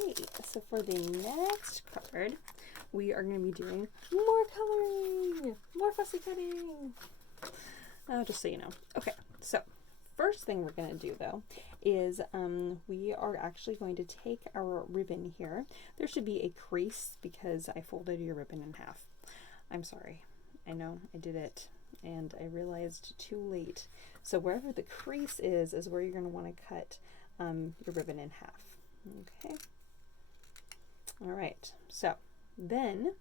Okay, so for the next card, we are going to be doing more coloring, more fussy cutting. Just so you know. Okay, so first thing we're going to do though is we are actually going to take our ribbon here. There should be a crease because I folded your ribbon in half. I'm sorry. I know I did it and I realized too late. So wherever the crease is where you're going to want to cut your ribbon in half. Okay. All right. So then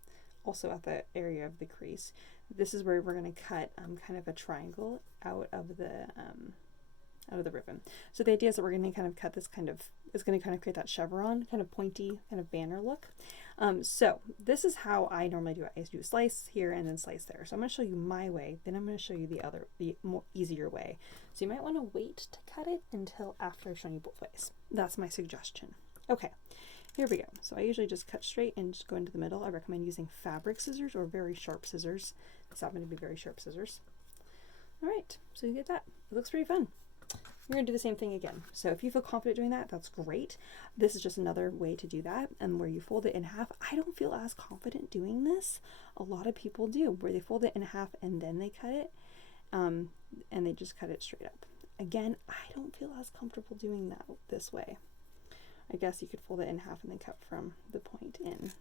also at the area of the crease, this is where we're going to cut kind of a triangle out of the ribbon. So the idea is that we're going to kind of cut this it's going to kind of create that chevron, kind of pointy, kind of banner look. So this is how I normally do it. I do slice here and then slice there. So I'm going to show you my way, then I'm going to show you the more easier way. So you might want to wait to cut it until after I've shown you both ways. That's my suggestion. Okay, here we go. So I usually just cut straight and just go into the middle. I recommend using fabric scissors or very sharp scissors. These happen to be very sharp scissors. All right, so you get that. It looks pretty fun. You're going to do the same thing again. So if you feel confident doing that, that's great. This is just another way to do that. And where you fold it in half, I don't feel as confident doing this. A lot of people do, where they fold it in half and then they cut it, and they just cut it straight up. Again, I don't feel as comfortable doing that this way. I guess you could fold it in half and then cut from the point in.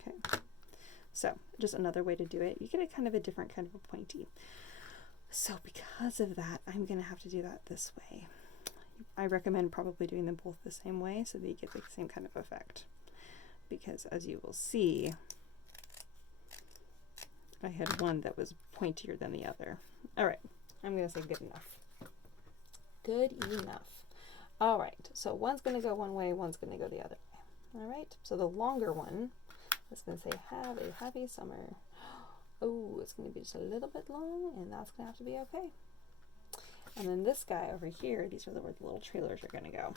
Okay. So just another way to do it. You get a kind of a different kind of a pointy. So because of that, I'm going to have to do that this way. I recommend probably doing them both the same way so that you get the same kind of effect. Because as you will see, I had one that was pointier than the other. All right, I'm going to say good enough. Good enough. All right, so one's going to go one way, one's going to go the other way. All right, so the longer one is going to say, have a happy summer. Oh, it's going to be just a little bit long, and that's going to have to be okay. And then this guy over here, these are where the little trailers are going to go.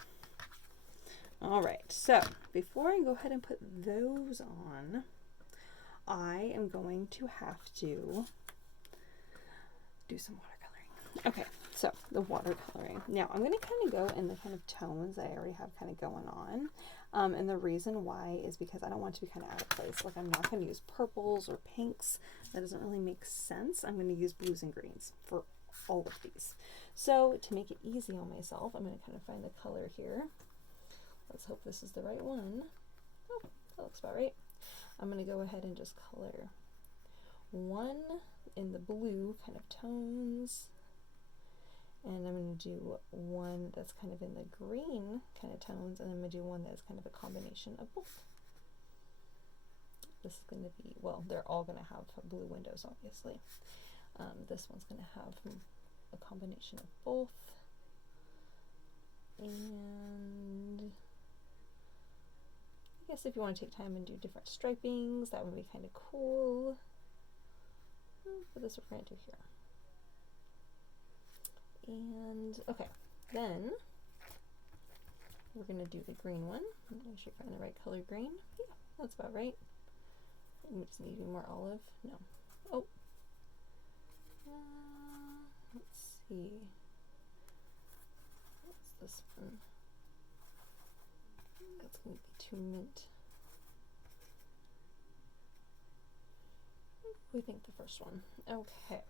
All right, so before I go ahead and put those on, I am going to have to do some watercoloring. Okay, so the watercoloring. Now, I'm going to kind of go in the kind of tones that I already have kind of going on. And the reason why is because I don't want to be kind of out of place. Like I'm not going to use purples or pinks. That doesn't really make sense. I'm going to use blues and greens for all of these. So to make it easy on myself, I'm going to kind of find the color here. Let's hope this is the right one. Oh, that looks about right. I'm going to go ahead and just color one in the blue kind of tones. And I'm going to do one that's kind of in the green kind of tones, and I'm going to do one that's kind of a combination of both. This is going to be, well, they're all going to have blue windows, obviously. This one's going to have a combination of both. And I guess if you want to take time and do different stripings, that would be kind of cool. But this is what we're going to do here. And okay, then we're going to do the green one. Make sure you find the right color green. Yeah, that's about right. And we just need to be more olive. No. Oh. Let's see. What's this one? That's going to be too mint. We think the first one. Okay.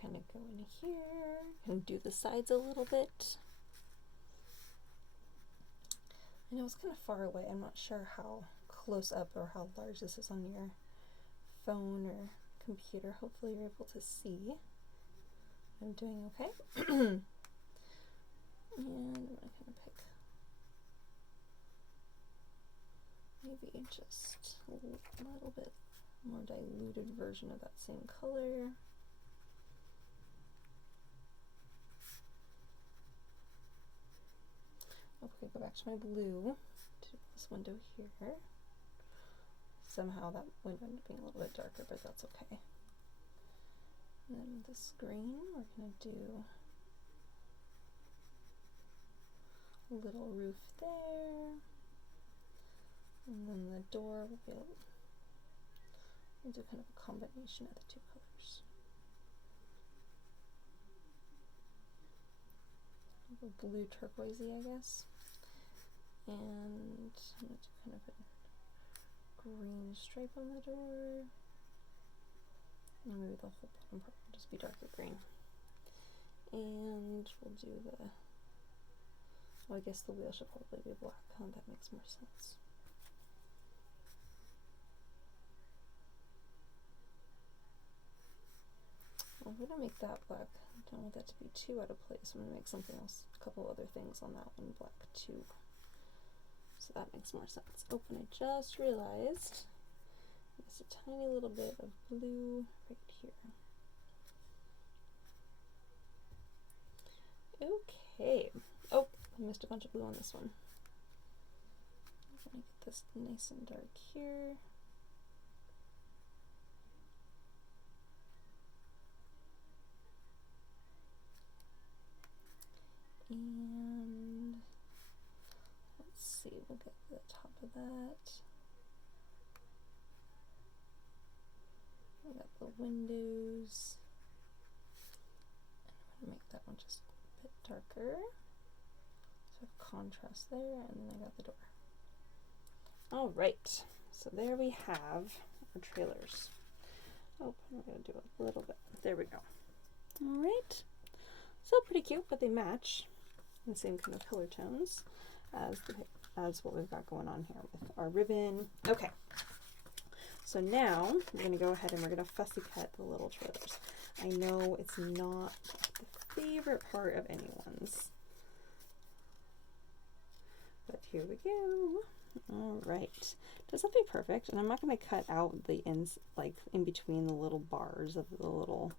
Kind of go in here and do the sides a little bit. I know it's kind of far away. I'm not sure how close up or how large this is on your phone or computer. Hopefully you're able to see. I'm doing okay. And I'm going to kind of pick maybe just a little bit more diluted version of that same color. Okay, go back to my blue, to this window here. Somehow that window ended up being a little bit darker, but that's okay. And then this green, we're going to do a little roof there. And then the door will be we'll do kind of a combination of the two colors. a blue turquoisey, I guess. And I'm going to do kind of a green stripe on the door. And maybe the whole bottom part will just be darker green. And we'll do the, well, I guess the wheel should probably be black. Oh, that makes more sense. I'm going to make that black. I don't want that to be too out of place. I'm going to make something else, a couple other things on that one black too. So that makes more sense. Oh, and I just realized there's a tiny little bit of blue right here. Okay. Oh, I missed a bunch of blue on this one. I'm going to get this nice and dark here. And let's see, we'll get to the top of that. We got the windows. And I'm going to make that one just a bit darker. So I have contrast there, and then I got the door. All right, so there we have our trailers. Oh, I'm going to do a little bit. There we go. All right. Still pretty cute, but they match the same kind of color tones as what we've got going on here with our ribbon. Okay, so now we're going to go ahead and we're going to fussy cut the little trailers. I know it's not the favorite part of anyone's, but here we go. All right, doesn't have to be perfect, and I'm not going to cut out the ends, like in between the little bars of the little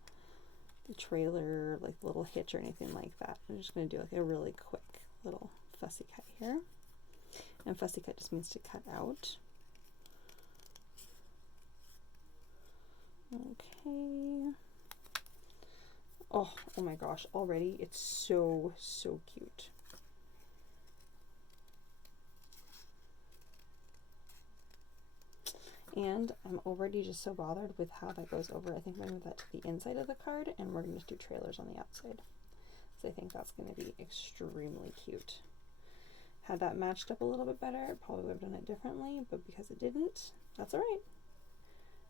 trailer, like little hitch or anything like that. I'm just going to do like a really quick little fussy cut here. And fussy cut just means to cut out. Okay. Oh my gosh, already it's so cute. And I'm already just so bothered with how that goes over. I think I'm going to move that to the inside of the card, and we're going to just do trailers on the outside. So I think that's going to be extremely cute. Had that matched up a little bit better, I probably would have done it differently, but because it didn't, that's all right.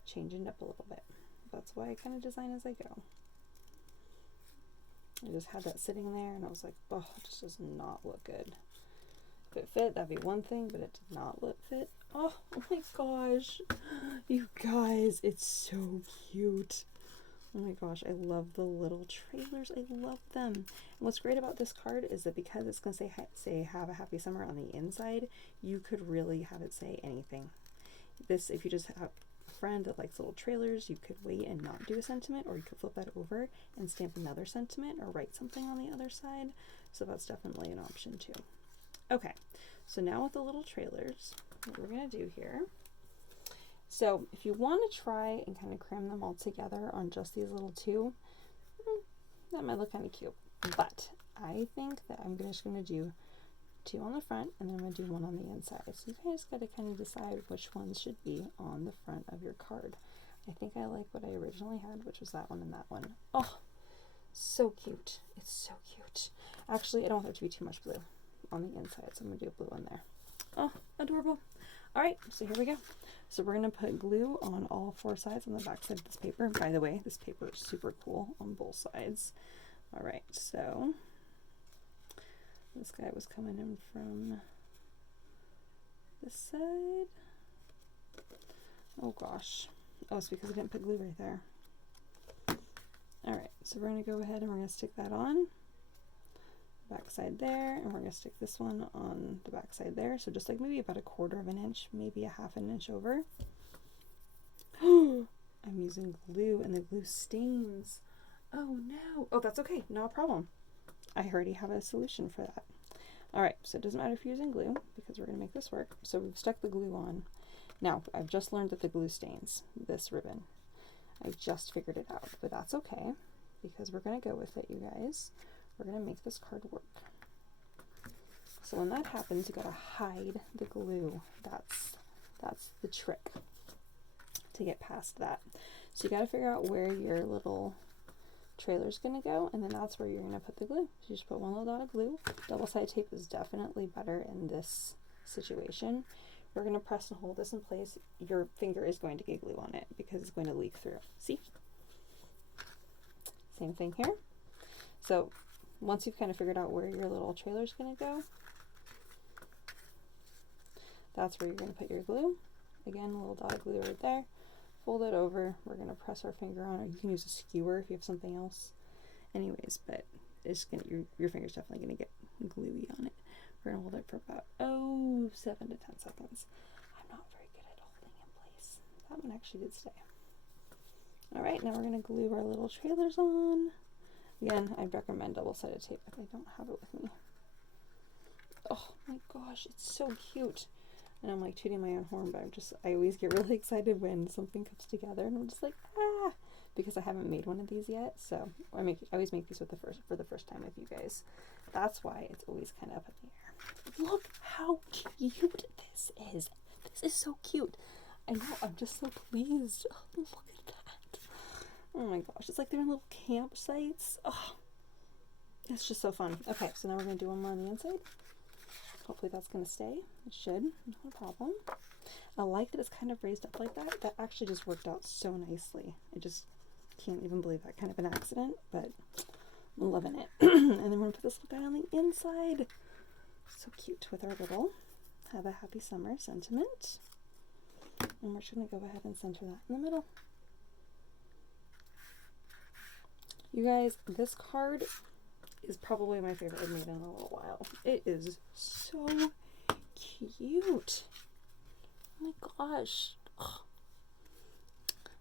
Changing it up a little bit. That's why I kind of design as I go. I just had that sitting there, and I was like, oh, it just does not look good. If it fit, that'd be one thing, but it did not look fit. Oh my gosh, you guys, it's so cute. Oh my gosh, I love the little trailers. I love them. And what's great about this card is that because it's going to say have a happy summer on the inside, you could really have it say anything. This, if you just have a friend that likes little trailers, you could wait and not do a sentiment, or you could flip that over and stamp another sentiment or write something on the other side. So that's definitely an option too. Okay, so now with the little trailers, what we're going to do here, so if you want to try and kind of cram them all together on just these little two, that might look kind of cute, but I think that I'm just going to do two on the front, and then I'm going to do one on the inside. So you guys got to kind of decide which ones should be on the front of your card. I think I like what I originally had, which was that one and that one. Oh, so cute. It's so cute. Actually, I don't want there to be too much blue on the inside, so I'm going to do a blue one there. Oh, adorable. All right, so here we go. So we're going to put glue on all four sides on the back side of this paper. By the way, this paper is super cool on both sides. All right, so this guy was coming in from this side. Oh gosh. Oh, it's because I didn't put glue right there. All right, so we're going to go ahead and we're going to stick that on. Back side there, and we're going to stick this one on the back side there, so just like maybe about 1/4 of an inch, maybe a 1/2 inch over. I'm using glue and the glue stains. Oh no. Oh, that's okay, not a problem. I already have a solution for that. Alright, so it doesn't matter if you're using glue because we're going to make this work. So we've stuck the glue on. Now, I've just learned that the glue stains this ribbon. I've just figured it out, but that's okay because we're going to go with it, you guys. We're going to make this card work. So when that happens, you got to hide the glue. That's the trick to get past that. So you got to figure out where your little trailer's gonna go, and then that's where you're gonna put the glue. So you just put one little dot of glue. Double-sided tape is definitely better in this situation. You're gonna press and hold this in place. Your finger is going to get glue on it because it's going to leak through. See? Same thing here. So once you've kind of figured out where your little trailer's gonna go, that's where you're gonna put your glue. Again, a little dot of glue right there. Fold it over. We're gonna press our finger on it. You can use a skewer if you have something else. Anyways, but it's gonna your finger's definitely gonna get gluey on it. We're gonna hold it for about 7 to 10 seconds. I'm not very good at holding in place. That one actually did stay. All right, now we're gonna glue our little trailers on. Again, I'd recommend double-sided tape, but I don't have it with me. Oh my gosh, it's so cute. And I'm like tooting my own horn, but I always get really excited when something comes together, and I'm just like, ah, because I haven't made one of these yet. So I always make these for the first time with you guys. That's why it's always kind of up in the air. Look how cute this is. This is so cute. I know, I'm just so pleased. Oh, look at that. Oh my gosh, it's like they're in little campsites. Oh, it's just so fun. Okay, so now we're gonna do one more on the inside. Hopefully that's going to stay. It should, no problem. I like that it's kind of raised up like that. That actually just worked out so nicely. I just can't even believe that kind of an accident, but I'm loving it. And then we're going to put this little guy on the inside. So cute with our little have a happy summer sentiment. And we're just going to go ahead and center that in the middle. You guys, this card is probably my favorite I've made in a little while. It is so cute. Oh my gosh. Oh.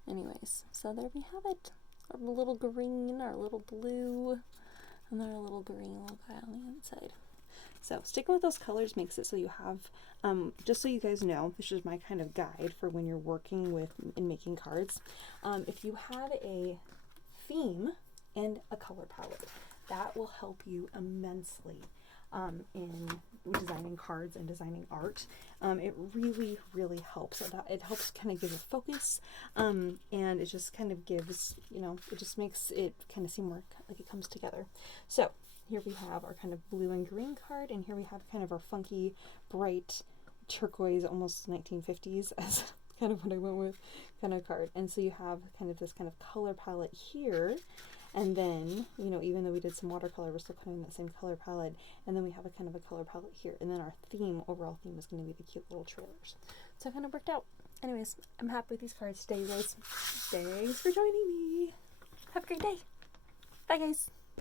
Anyways, so there we have it. Our little green, our little blue, and then our little green little guy on the inside. So sticking with those colors makes it so you have, just so you guys know, this is my kind of guide for when you're working with and making cards. If you have a theme and a color palette, that will help you immensely in designing cards and designing art. It really, really helps. It helps kind of give a focus, and it just kind of gives, it just makes it kind of seem more like it comes together. So here we have our kind of blue and green card, and here we have kind of our funky, bright, turquoise, almost 1950s as kind of what I went with kind of card. And so you have kind of this kind of color palette here. And then, even though we did some watercolor, we're still kind of in that same color palette. And then we have a kind of a color palette here. And then our overall theme is going to be the cute little trailers. So it kind of worked out. Anyways, I'm happy with these cards today, guys. Thanks for joining me. Have a great day. Bye, guys.